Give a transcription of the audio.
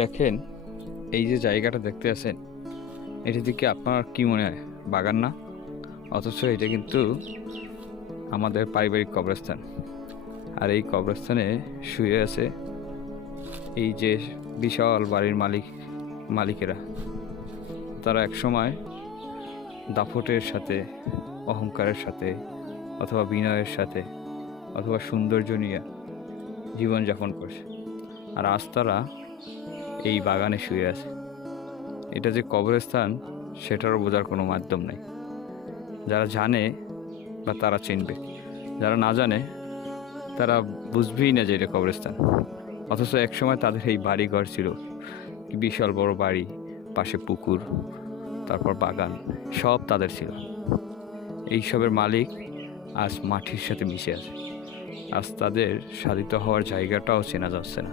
দেখেন, এই যে জায়গাটা দেখতে আছেন, এটা দিকে আপনার কি মনে হয় বাগান না? অথচ এটা কিন্তু আমাদের পারিবারিক কবরস্থান। আর এই কবরস্থানে শুয়ে আছে এই যে বিশাল বাড়ির মালিকেরা। তারা একসময় দাপটের সাথে, অহংকারের সাথে, অথবা বিনয়ের সাথে, অথবা সৌন্দর্য নিয়ে জীবনযাপন করছে। আর আজ তারা এই বাগানে শুয়ে আছে। এটা যে কবরস্থান সেটারও বোঝার কোনো মাধ্যম নেই। যারা জানে বা তারা চিনবে, যারা না জানে তারা বুঝবেই না যে এটা কবরস্থান। অথচ একসময় তাদের এই বাড়ি ঘর ছিল, কি বিশাল বড় বাড়ি, পাশে পুকুর, তারপর বাগান, সব তাদের ছিল। এইসবের মালিক আজ মাটির সাথে মিশে আছে। আজ তাদের সাধিত হওয়ার জায়গাটাও চেনা যাচ্ছে না।